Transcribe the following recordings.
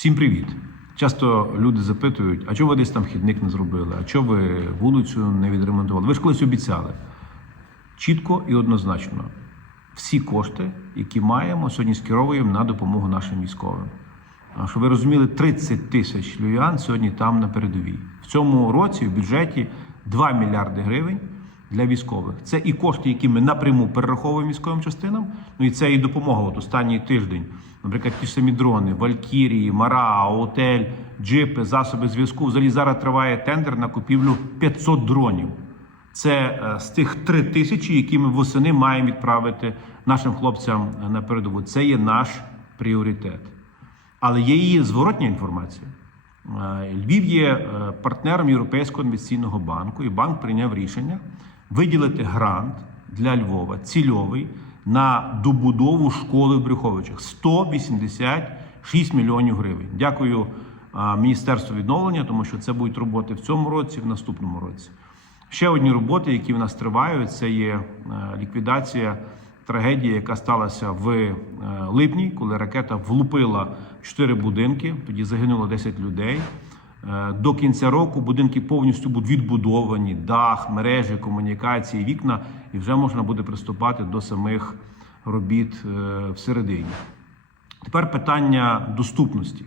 Всім привіт! Часто люди запитують, а чого ви десь там хідник не зробили, а чого ви вулицю не відремонтували? Ви ж колись обіцяли. Чітко і однозначно. Всі кошти, які маємо, сьогодні скеровуємо на допомогу нашим військовим. А Щоб ви розуміли, 30 тисяч люян сьогодні там на передовій. В цьому році в бюджеті 2 мільярди гривень для військових. Це і кошти, які ми напряму перераховуємо військовим частинам. Ну і це і допомога. От останній тиждень, наприклад, ті самі дрони, Валькірії, Мара, Отель, джипи, засоби зв'язку. Взагалі зараз триває тендер на купівлю 500 дронів. Це е, з тих три тисячі, які ми восени маємо відправити нашим хлопцям на передову. Це є наш пріоритет. Але є і зворотня інформація. Е, Львів є е, партнером Європейського інвестиційного банку, і банк прийняв рішення виділити грант для Львова цільовий на добудову школи в Брюховичах 186 мільйонів гривень. Дякую е, Міністерству відновлення, тому що це будуть роботи в цьому році, в наступному році. Ще одні роботи, які в нас тривають, це є е, ліквідація трагедії, яка сталася в е, липні, коли ракета влупила чотири будинки. Тоді загинуло 10 людей. Е, До кінця року будинки повністю будуть відбудовані, дах, мережі, комунікації, вікна, і вже можна буде приступати до самих робіт е, всередині. Тепер питання доступності.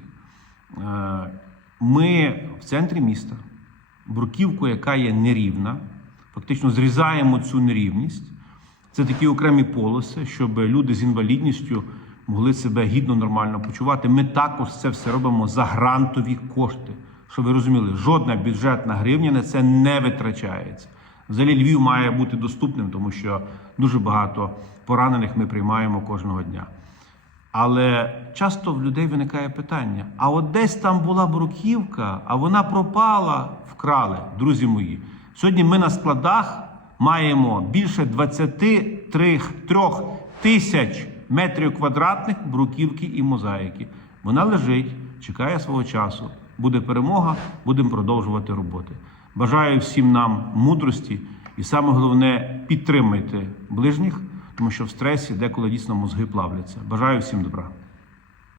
Е, Ми в центрі міста, бруківку, яка є нерівна, фактично зрізаємо цю нерівність. Це такі окремі полоси, щоб люди з інвалідністю могли себе гідно нормально почувати. Ми також це все робимо за грантові кошти. Щоб ви розуміли, жодна бюджетна гривня на це не витрачається. Взагалі Львів має бути доступним, тому що дуже багато поранених ми приймаємо кожного дня. Але часто в людей виникає питання: а от десь там була бруківка, а вона пропала, вкрали. Друзі мої, сьогодні ми на складах маємо більше 23 тисяч метрів квадратних бруківки і мозаїки. Вона лежить, чекає свого часу. Буде перемога, будемо продовжувати роботи. Бажаю всім нам мудрості і саме головне підтримайте ближніх, тому що в стресі деколи дійсно мозги плавляться. Бажаю всім добра.